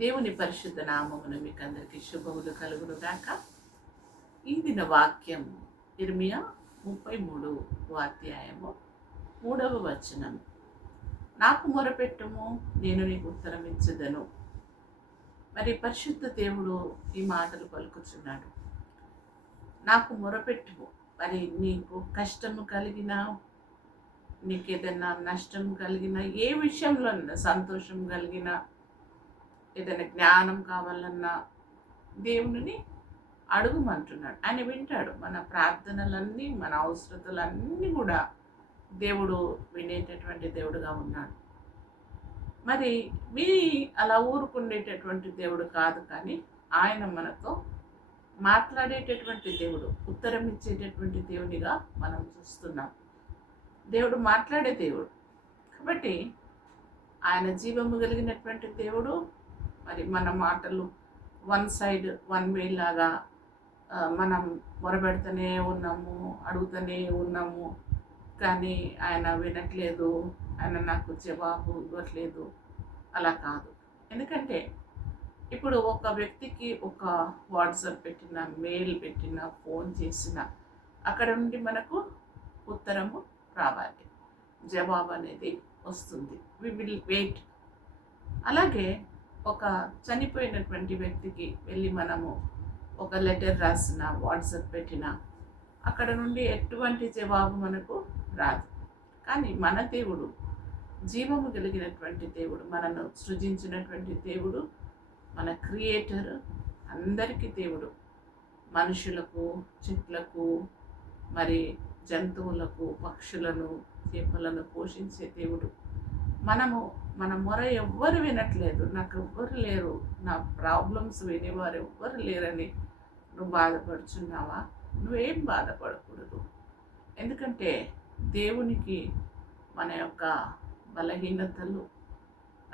దేవుని పరిశుద్ధ నామమున మీకు అందరికీ శుభములు కలుగును గాక ఈ దిన వాక్యం ఇర్మియా ముప్పై మూడు అధ్యాయము మూడవ వచనం. నాకు మొరపెట్టుము నేను నీకు ఉత్తరం ఇచ్చదను. మరి పరిశుద్ధ దేవుడు ఈ మాటలు పలుకుచున్నాడు. నాకు మొరపెట్టుము మరి నీకు కష్టము కలిగిన నీకు ఏదైనా నష్టం కలిగిన ఏ విషయంలో సంతోషం కలిగిన ఏదైనా జ్ఞానం కావాలన్నా దేవుని అడుగుమంటున్నాడు. ఆయన వింటాడు. మన ప్రార్థనలన్నీ మన అవసరతలన్నీ కూడా దేవుడు వినేటటువంటి దేవుడుగా ఉన్నాడు. మరి మీ అలా ఊరుకుండేటటువంటి దేవుడు కాదు కానీ ఆయన మనతో మాట్లాడేటటువంటి దేవుడు ఉత్తరం ఇచ్చేటటువంటి దేవుడిగా మనం చూస్తున్నాం. దేవుడు మాట్లాడే దేవుడు. కాబట్టి ఆయన జీవము కలిగినటువంటి దేవుడు మరి మన మాటలు. వన్ సైడ్ వన్ వే లాగా మనం మొరబెడుతూనే ఉన్నాము అడుగుతూనే ఉన్నాము. కానీ ఆయన వినట్లేదు ఆయన నాకు జవాబు ఇవ్వట్లేదు. అలా కాదు. ఎందుకంటే ఇప్పుడు ఒక వ్యక్తికి ఒక వాట్సాప్ పెట్టిన మెయిల్ పెట్టిన ఫోన్ చేసిన అక్కడ నుండి మనకు ఉత్తరము రావాలి. జవాబు అనేది వస్తుంది. వి విల్ వెయిట్ అలాగే ఒక చనిపోయినటువంటి వ్యక్తికి వెళ్ళి మనము ఒక లెటర్ రాసిన వాట్సాప్ పెట్టిన అక్కడ నుండి ఎటువంటి జవాబు మనకు రాదు. కానీ మన దేవుడు జీవము కలిగినటువంటి దేవుడు మనను సృజించినటువంటి దేవుడు మన క్రియేటర్ అందరికీ దేవుడు. మనుషులకు చెట్లకు మరి జంతువులకు పక్షులను చేపలను పోషించే దేవుడు. మనము మన మొర ఎవ్వరు వినట్లేదు. నాకు ఎవ్వరు లేరు. నా ప్రాబ్లమ్స్ వినేవారు ఎవ్వరు లేరని నువ్వు బాధపడుచున్నావా? నువ్వేం బాధపడకూడదు. ఎందుకంటే దేవునికి మన యొక్క బలహీనతలు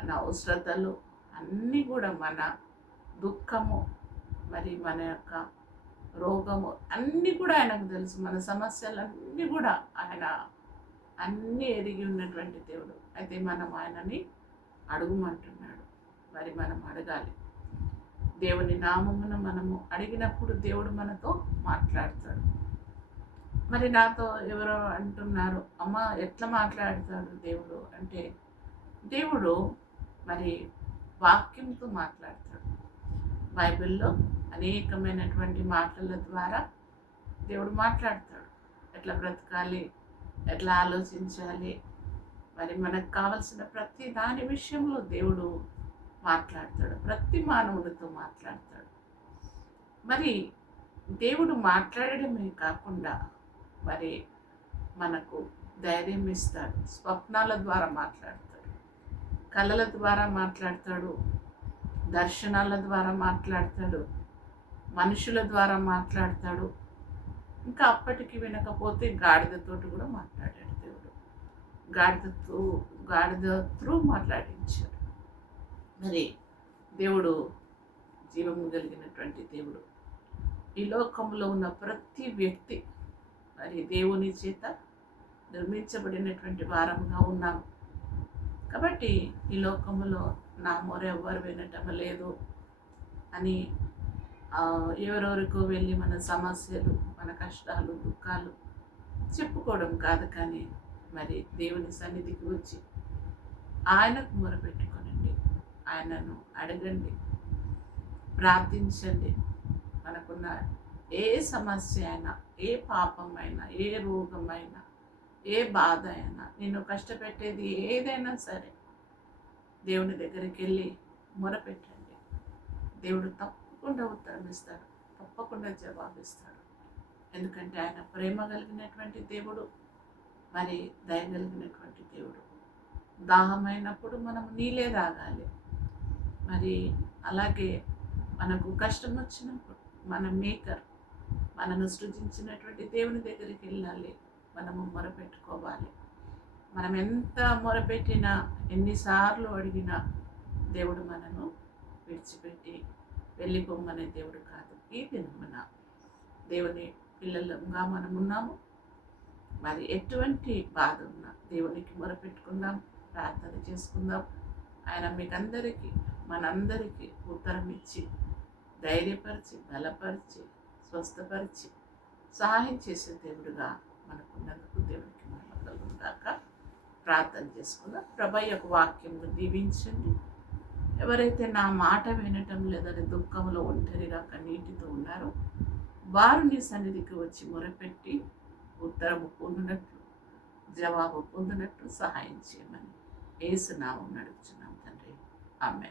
మన అవసరతలు అన్నీ కూడా మన దుఃఖము మరి మన యొక్క రోగము అన్నీ కూడా ఆయనకు తెలుసు. మన సమస్యలన్నీ కూడా ఆయన అన్నీ ఎరిగి ఉన్నటువంటి దేవుడు. అయితే మనం ఆయనని అడుగుమంటున్నాడు. మరి మనం అడగాలి. దేవుని నామమున మనము అడిగినప్పుడు దేవుడు మనతో మాట్లాడతాడు. మరి నాతో ఎవరో అంటున్నారు అమ్మ ఎట్లా మాట్లాడతాడు దేవుడు? అంటే దేవుడు మరి వాక్యంతో మాట్లాడతాడు. బైబిల్లో అనేకమైనటువంటి మాటల ద్వారా దేవుడు మాట్లాడతాడు. ఎట్లా బ్రతకాలి? ఎట్లా ఆలోచించాలి? మరి మనకు కావలసిన ప్రతి దాని విషయంలో దేవుడు మాట్లాడతాడు. ప్రతి మానవునితో మాట్లాడతాడు. మరి దేవుడు మాట్లాడడమే కాకుండా మరి మనకు ధైర్యం ఇస్తాడు. స్వప్నాల ద్వారా మాట్లాడతాడు. కళల ద్వారా మాట్లాడతాడు. దర్శనాల ద్వారా మాట్లాడతాడు. మనుషుల ద్వారా మాట్లాడతాడు. ఇంకా అప్పటికి వినకపోతే గాడిదతోటి కూడా మాట్లాడాడు దేవుడు. గాడిదతో గాడిద త్రూ మాట్లాడించాడు. మరి దేవుడు జీవము కలిగినటువంటి దేవుడు. ఈ లోకంలో ఉన్న ప్రతి వ్యక్తి మరి దేవుని చేత నిర్మించబడినటువంటి వారంగా ఉన్నాం. కాబట్టి ఈ లోకంలో నా మొర ఎవ్వరు వినటం లేదు అని ఎవరెవరికో వెళ్ళి మన సమస్యలు మన కష్టాలు దుఃఖాలు చెప్పుకోవడం కాదు కానీ మరి దేవుని సన్నిధికి వచ్చి ఆయనకు మొరపెట్టుకోనండి. ఆయనను అడగండి. ప్రార్థించండి. మనకున్న ఏ సమస్య అయినా ఏ పాపం అయినా ఏ రోగమైనా ఏ బాధ అయినా నిన్ను కష్టపెట్టేది ఏదైనా సరే దేవుని దగ్గరికి వెళ్ళి మొరపెట్టండి. దేవుడు తప్పకుండా ఉత్తరం ఇస్తాడు తప్పకుండా జవాబిస్తాడు ఎందుకంటే ఆయన ప్రేమ కలిగినటువంటి దేవుడు మరి దయ కలిగినటువంటి దేవుడు. దాహమైనప్పుడు మనం నీళ్ళే తాగాలి. మరి అలాగే మనకు కష్టం వచ్చినప్పుడు మన మేకర్ మనను సృజించినటువంటి దేవుని దగ్గరికి వెళ్ళాలి. మనము మొరపెట్టుకోవాలి మనం ఎంత మొరపెట్టినా ఎన్నిసార్లు అడిగినా దేవుడు మనను విడిచిపెట్టి వెళ్ళిపోమనే దేవుడు కాదు ఈ దినమున దేవుని పిల్లలుగా మనం ఉన్నాము. మరి ఎటువంటి బాధ ఉన్నా దేవునికి మొరపెట్టుకుందాం ప్రార్థన చేసుకుందాం. ఆయన మీకందరికీ మనందరికీ ఉత్తరం ఇచ్చి ధైర్యపరిచి బలపరిచి స్వస్థపరిచి సహాయం చేసే దేవుడుగా మనకున్నందుకు దేవుడికి మహిమ దాకా ప్రార్థన చేసుకుందాం. ప్రభ యొక్క వాక్యం దీవించండి. ఎవరైతే నా మాట వినటం లేదని దుఃఖంలో ఒంటరిగా కన్నీటితో ఉన్నారో వారు నీ సన్నిధికి వచ్చి మొరపెట్టి ఉత్తరము పొందినట్లు జవాబు పొందినట్లు సహాయం చేయమని ఏసునామం నడుచున్నాం తండ్రి. ఆమె